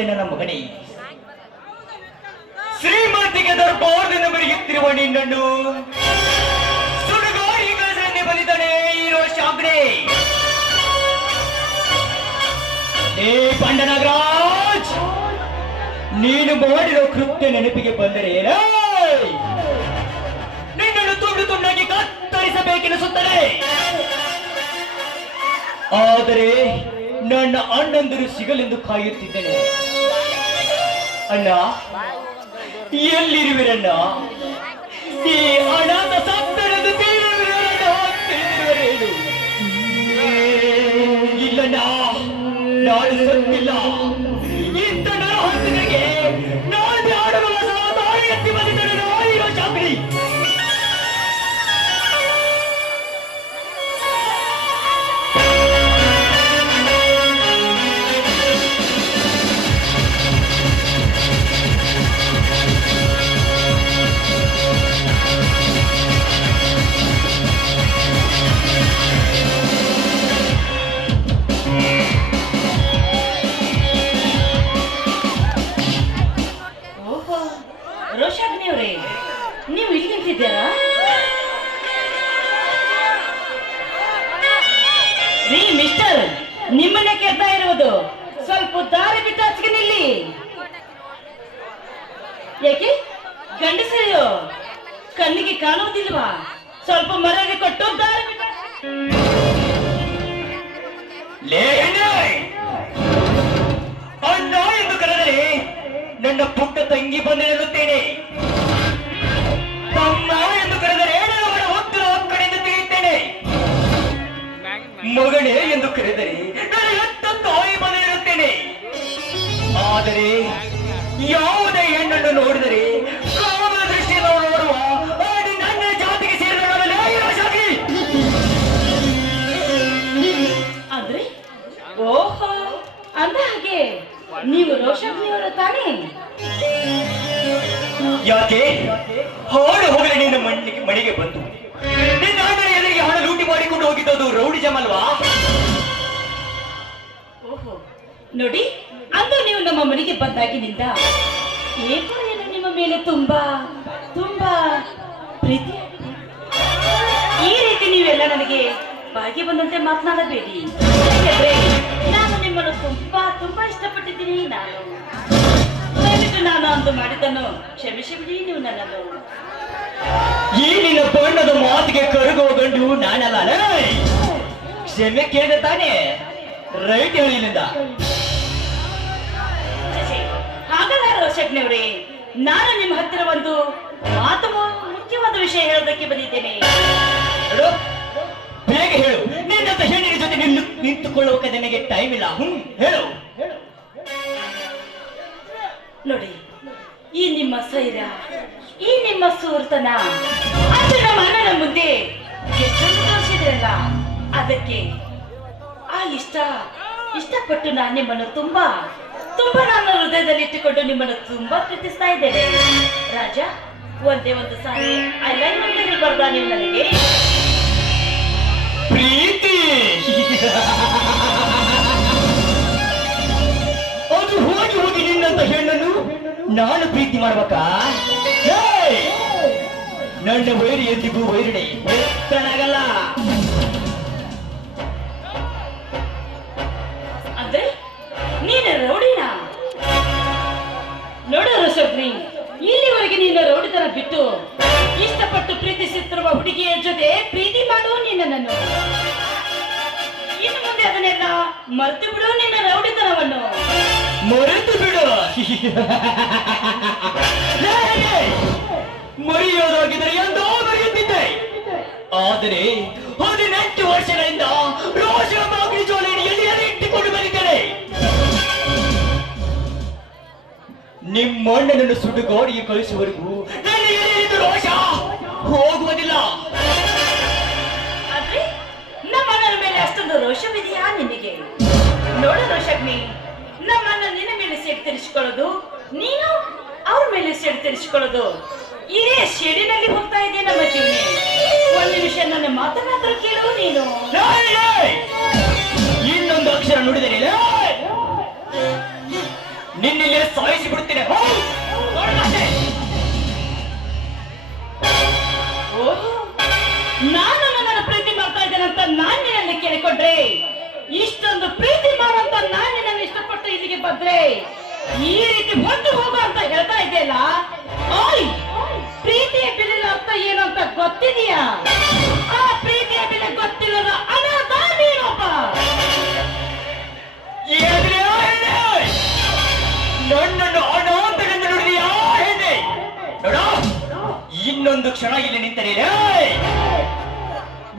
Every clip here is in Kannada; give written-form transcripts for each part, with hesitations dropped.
ಕೇಳಿಲ್ಲ ನನ್ನ ಮಗನೇ. ಶ್ರೀಮಂತಿಗೆ ದರ್ಬಾರದಿಂದ ಬರೆಯುತ್ತಿರುವ ನಿನ್ನನ್ನು ಸುಡುಗಾಡಿಗಳನ್ನೇ ಬಂದಿದ್ದಾನೆ ಹೀರೋ ಶಾಗ್ರೆ. ಏ ಪಂಡ ನಾಗರಾಜ್, ನೀನು ಮಾಡಿರೋ ಕೃತ್ಯ ನೆನಪಿಗೆ ಬಂದರೆ ನಿನ್ನನ್ನು ತುಂಡು ತುಂಡಾಗಿ ಕತ್ತರಿಸಬೇಕೆನಿಸುತ್ತದೆ. ಆದರೆ ನನ್ನ ಅಣ್ಣಂದಿರು ಸಿಗಲೆಂದು ಕಾಯುತ್ತಿದ್ದೇನೆ. ಅಣ್ಣ, ಎಲ್ಲಿರುವಿರಣ್ಣ? ಈ ಅನಾಥ ಸತ್ತರೆಂದು ತಿಳಿದಿರುವರೇನು? ಇಲ್ಲಣ್ಣ, ನಾನು ಸತ್ತಿಲ್ಲ. ಇಂಥ ನರಹಂತನಿಗೆ ನಾಳೆ ಆಡುವ ತಾಯಿ ಎತ್ತಿ ಬಂದಿದ್ದರು ನಾಯಿರೋ ಚಾಕರಿ. ರೋಷಾಗ್ನಿಯವರೇ, ನೀವು ಇಲ್ಲಿ ನಿಂತಿದ್ದೀರಾ? ರೀ ಮಿಸ್ಟರ್, ನಿಮ್ಮನ್ನೇ ಕೇಳ್ತಾ ಇರುವುದು. ಸ್ವಲ್ಪ ದಾರಿ ಬಿಟ್ಟು ಹಚ್ಚಿಗೆ ನಿಲ್ಲಿ. ಯಾಕೆ ಗಂಡಸರು ಕಣ್ಣಿಗೆ ಕಾಣುವುದಿಲ್ವಾ? ಸ್ವಲ್ಪ ಮರ್ಯಾದೆ ಕೊಟ್ಟು ದಾರಿ ಬಿಟ್ಟು. ಅಣ್ಣ ಎಂದು ಕರೆದರೆ ನನ್ನ ಪುಟ್ಟ ತಂಗಿ ಬಂದು ನಿಲ್ಲುತ್ತೇನೆ. ತಮ್ಮ ಎಂದು ಕರೆದರೆ ಅವರ ಒತ್ತು ಕಡೆಯಿಂದ ತಿಳಿಯುತ್ತೇನೆ. ಮಗನೇ ಎಂದು ಕರೆದರೆ ನಾನು ಎತ್ತ ತಾಯಿ ಬಂದು ನಿಲ್ಲುತ್ತೇನೆ. ಆದರೆ ಯಾವುದೇ ಹೆಣ್ಣನ್ನು ನೋಡಿದರೆ ಕಾಮದ ದೃಷ್ಟಿಯಿಂದ ನೋಡುವ ಅದು ನನ್ನ ಜಾತಿಗೆ ಸೇರಿದವರಲ್ಲ. ಅಂದ್ರೆ ಓಹೋ, ಅಂದ ಹಾಗೆ ನೀವು ರೋಷಾಗ್ನಿಯವರ ತಾನೇ? ಯಾಕೆ ಹಾಡು ಹೋಗಲಿ ನಿನ್ನ ಮನೆಗೆ ಬಂತು? ನಿನ್ನ ಅಣ್ಣನ ಎದುರಿಗೆ ಹಣ ಲೂಟಿ ಮಾಡಿಕೊಂಡು ಹೋಗಿದ್ದದು ರೌಡಿ ಜಮಲ್ವಾ? ಓಹೋ, ನೋಡಿ, ಅಂದು ನೀವು ನಮ್ಮ ಮನೆಗೆ ಬಂದಾಗಿನಿಂದ ಏಕೋ ಏನು ನಿಮ್ಮ ಮೇಲೆ ತುಂಬಾ ತುಂಬಾ ಪ್ರೀತಿ. ಈ ರೀತಿ ನೀವೆಲ್ಲ ನನಗೆ ಬಾಗಿ ಬಂದಂತೆ ಮಾತನಾಡಬೇಡಿ. ಯಾಕೆಂದ್ರೆ ನಾನು ನಿಮ್ಮನ್ನು ತುಂಬಾ ತುಂಬಾ ಇಷ್ಟಪಟ್ಟಿದ್ದೀನಿ. ದಯವಿಟ್ಟು ನಾನು ಅಂದು ಮಾಡಿದ್ದನ್ನು ಕ್ಷಮಿಸಿಬಿಡಿ ನೀವು ನನ್ನನ್ನು. ಈ ನಿನ್ನ ಬಣ್ಣದ ಮಾತಿಗೆ ಕರಗುವ ಗಂಡು ನಾನಲ್ಲ. ಕ್ಷಮೆ ಕೇಳಿದ ತಾನೇ? ರೈಟ್ ಹೇಳಿನಿಂದ. ಹಾಗಲ್ಲ ರೋಷಜ್ಞವ್ರೆ, ನಾನು ನಿಮ್ಮ ಹತ್ತಿರ ಒಂದು ಮುಖ್ಯವಾದ ವಿಷಯ ಹೇಳೋದಕ್ಕೆ ಬಂದಿದ್ದೇನೆ. ಬೇಗ ಹೇಳು. ನಿನ್ನಂತ ಹೆಣ್ಣಿನ ಜೊತೆ ನಿಂತುಕೊಳ್ಳೋಕೆ ನನಗೆ ಟೈಮ್ ಇಲ್ಲ. ಹೇಳು. ನೋಡಿ, ಈ ನಿಮ್ಮ ಸೈರ, ಈ ನಿಮ್ಮ ಸುಹೃತನ ಅದು ನಮ್ಮ ಅಣ್ಣನ ಮುಂದೆ ಎಷ್ಟೊಂದು ತೋರಿಸಿದ್ರಲ್ಲ, ಅದಕ್ಕೆ ಆ ಇಷ್ಟಪಟ್ಟು ನಾನು ನಿಮ್ಮನ್ನು ತುಂಬಾ ತುಂಬಾ ನನ್ನ ಹೃದಯದಲ್ಲಿ ಇಟ್ಟುಕೊಂಡು ನಿಮ್ಮನ್ನು ತುಂಬಾ ಪ್ರೀತಿಸ್ತಾ ಇದ್ದೇನೆ. ರಾಜ, ಒಂದೇ ಒಂದು ಸಾರಿ ಐ ಲವ್ ಯು ಅಂತ ಹೇಳ್ಬಾರ್ದಾ ನೀವು ನನಗೆ? ಪ್ರೀತಿ ಅದು ಹೋಗಿ ನಿನ್ನಂತ ಹೆಣ್ಣನ್ನು ನಾನು ಪ್ರೀತಿ ಮಾಡ್ಬೇಕಾ? ನನ್ನ ವೈರಿ ಎಂದಿಗೂ ವೈರಣೆ ಎತ್ತನಾಗಲ್ಲ. ಅಂದ್ರೆ ನೀನು ರೌಡಿನ? ನೋಡು ರೋಷಗ್ನಿ, ಇಲ್ಲಿವರೆಗೆ ನೀನು ರೌಡಿತನ ಬಿಟ್ಟು ಇಷ್ಟಪಟ್ಟು ಪ್ರೀತಿಸುತ್ತಿರುವ ಹುಡುಗಿಯ ಜೊತೆ ಪ್ರೀತಿ ಮಾಡು ನಿನ್ನನ್ನು. ಇನ್ನು ಮುಂದೆ ಅದನ್ನೆಲ್ಲ ಮರೆತು ಬಿಡು, ನಿನ್ನ ರೌಡಿತನವನ್ನು ಮರೆತು ಬಿಡು. ಮರೆಯೋದಾಗಿದ್ರೆ ಎಂದೋ ಮರೆಯುತ್ತಿದ್ದೆ. ಆದರೆ 18 ವರ್ಷಗಳಿಂದ ರೋಷ ಬಾಗಿಲು ಜೋಲಿಯಲ್ಲಿ ಇಟ್ಟುಕೊಂಡು ಬಂದಿದ್ದೇನೆ. ನಿಮ್ಮಣ್ಣನನ್ನು ಸುಡುಗಾಡಿಗೆ ಕಳಿಸುವವರೆಗೂ ನನ್ನ ಎದೆಯಲ್ಲಿದ್ದ ರೋಷ ಹೋಗುವುದಿಲ್ಲ. ಆದ್ರೆ ನಮ್ಮ ಅಣ್ಣನ ಮೇಲೆ ಅಷ್ಟೊಂದು ರೋಷವಿದೆಯಾ ನಿನಗೆ? ನೋಡು ರೋಷಗ್ನಿ, ನಮ್ಮ ಅಣ್ಣ ನಿನ್ನ ಮೇಲೆ ಸೇಡ್ ತೀರಿಸಿಕೊಳ್ಳೋದು, ನೀನು ಅವ್ರ ಮೇಲೆ ಸೇಡ್ ತೀರಿಸಿಕೊಳ್ಳೋದು, ಇದೇ ಶೇಡಿನಲ್ಲಿ ಹೋಗ್ತಾ ಇದೆ ನಮ್ಮ ಜೀವನ. ಒಂದು ನಿಮಿಷ ನನ್ನ ಮಾತನಾದರೂ ಕೇಳು ನೀನು. ಇನ್ನೊಂದು ಅಕ್ಷರ ನುಡಿದರೆ ನಿನ್ನ ನಾನು ನನ್ನನ್ನು ಪ್ರೀತಿ ಮಾಡ್ತಾ ಇದ್ದೇನಂತ ನಾನ್ ನಿನ್ನಲ್ಲಿ ಕೇಳಿಕೊಂಡ್ರೆ, ಇಷ್ಟೊಂದು ಪ್ರೀತಿ ಮಾಡುವಂತ ನಾನ್ ನಿನ್ನನ್ನು ಇಷ್ಟಪಟ್ಟು ಇಲ್ಲಿಗೆ ಬಂದ್ರೆ ಈ ರೀತಿ ಹೊತ್ತು ಹೋಗು ಅಂತ ಹೇಳ್ತಾ ಇದೆಯಲ್ಲ, ಓಯ್ ಪ್ರೀತಿಯ ಬೆಲೆಯ ಅರ್ಥ ಏನು ಅಂತ ಗೊತ್ತಿದೆಯಾ? ಆ ಪ್ರೀತಿಯ ಬೆಲೆ ಗೊತ್ತಿಲ್ಲದ ಅನಾಥ ನೀನೊಬ್ಬ. ನನ್ನನ್ನು ಅನಾಥನೆಂದು ನುಡಿದೆಯಾ ಹೆಣ್ಣೆ? ನೋಡ, ಇನ್ನೊಂದು ಕ್ಷಣ ಇಲ್ಲಿ ನಿಂತರೆ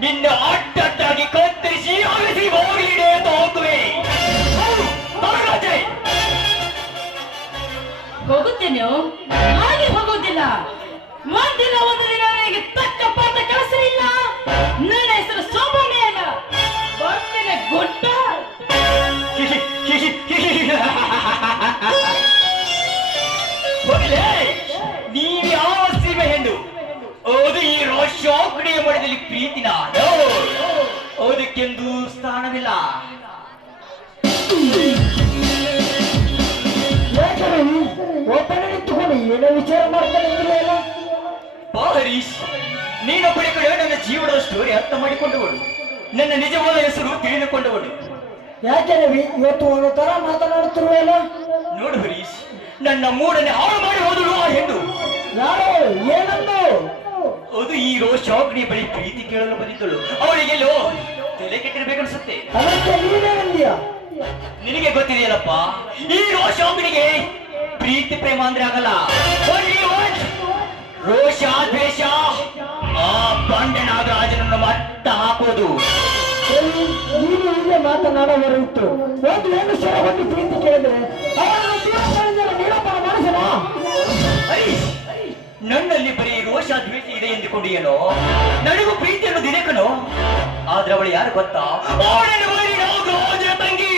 ನಿನ್ನ ಅಡ್ಡಡ್ಡಾಗಿ ಕತ್ತರಿಸಿ ಅಳಿಸಿ ಹೋಗಲಿಡೆ ಅಂತ ಹೋಗುವೆ. ಹೋಗುತ್ತೇನೆ, ಹಾಗೆ ಹೋಗುವುದಿಲ್ಲ. ಒಂದಿನ ಒಂದು ದಿನ ನನಗೆ ತಕ್ಕ ಪಾಠ ಕಳಿಸಲಿಲ್ಲ. ನನ್ನ ಹೆಸರು ಸೋಮನೆ ಅಲ್ಲ, ಬರ್ತೇನೆ ಗುಡ್ಡ. ನೀವು ಯಾವ ಸೀಮೆ ಹೆಣ್ಣು? ಅದು ಈ ರೋಷಾಕುಡಿಯ ಮಡದಲ್ಲಿ ಪ್ರೀತಿನ ಅದಕ್ಕೆಂದು ಸ್ಥಾನವಿಲ್ಲ. ಒಬ್ಬನೇ ನಿಂತುಕೊಂಡು ಏನೋ ವಿಚಾರ ಮಾಡ್ತಾನೆ ಹರೀಶ್, ನೀನೊಬ್ಬರ ಕಡೆ ನನ್ನ ಜೀವನದ ಸ್ಟೋರಿ ಅರ್ಥ ಮಾಡಿಕೊಂಡವಳು, ನನ್ನ ನಿಜವಾದ ಹೆಸರು ತಿಳಿದುಕೊಂಡವಳು. ಯಾಕೆ ರವಿ ಇವತ್ತು ಒಂದು ತರ ಮಾತನಾಡುತ್ತಿರುವಲ್ಲ? ನೋಡು ಹರೀಶ್, ನನ್ನ ಮೂಡನೆ ಹಾಳು ಮಾಡಿ ಹೋದಳು ಆ ಹೆಣ್ಣು. ಯಾರು ಏನಂದು? ಅದು ಈ ರೋಷಾಗ್ನಿ ಬಳಿ ಪ್ರೀತಿ ಕೇಳಲು ಬಂದಿದ್ದಳು. ಅವಳಿಗೆಲ್ಲೋ ತಲೆ ಕೆಟ್ಟಿರ್ಬೇಕನ್ಸುತ್ತೆ. ಅದಕ್ಕೆ ನೀನೇ ಅಂದ್ಯ? ನಿನಗೆ ಗೊತ್ತಿದೆಯಲ್ಲಪ್ಪ, ಈ ರೋಷಾಗ್ನಿಗೆ ಪ್ರೀತಿ ಪ್ರೇಮ ಅಂದ್ರೆ ಆಗಲ್ಲ. ರೋಷ ದ್ವೇಷ ಆ ಬಂಡ ನಾಗರಾಜನನ್ನು ಮಟ್ಟ ಹಾಕೋದು. ನೀನು ಇಲ್ಲೇ ಮಾತನಾಡಬಾರಿತ್ತು. ಒಂದು ಹೆಣ್ಣು ಶರವನ್ನು ಪ್ರೀತಿ ಕೇಳಿದ್ರೆ ನೀನೊಬ್ಬನ ಮನಸ್ಸನ? ನನ್ನಲ್ಲಿ ಬರೀ ರೋಷ ದ್ವೇಷ ಇದೆ ಎಂದುಕೊಂಡಿಯೇನೋ? ನನಗೂ ಪ್ರೀತಿ ಅನ್ನೋದು ಇದೆ ಕಣೋ. ಆದ್ರೆ ಅವಳು ಯಾರು ಗೊತ್ತಾ? ತಂಗಿ.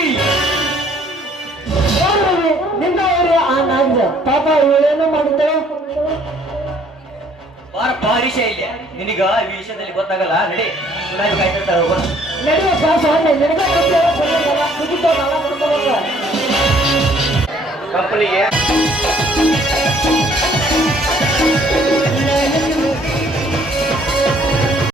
ನಿನ್ನ ಆ ನಾಗ ಪಾಪ ಇವಳೇನೋ ಮಾಡಿದ್ದಳು. ಬಾರಪ್ಪ ಹರೀಶ, ಇಲ್ಲ ನಿನಗ ಈ ವಿಷಯದಲ್ಲಿ ಗೊತ್ತಾಗಲ್ಲ. ನಡಿ, ಕಾಯ್ತಿರ್ತಾರೆ ಹೋಗೋಣ. ನಡೆಯುವ ಕಾಸು ಕಂಪನಿಗೆ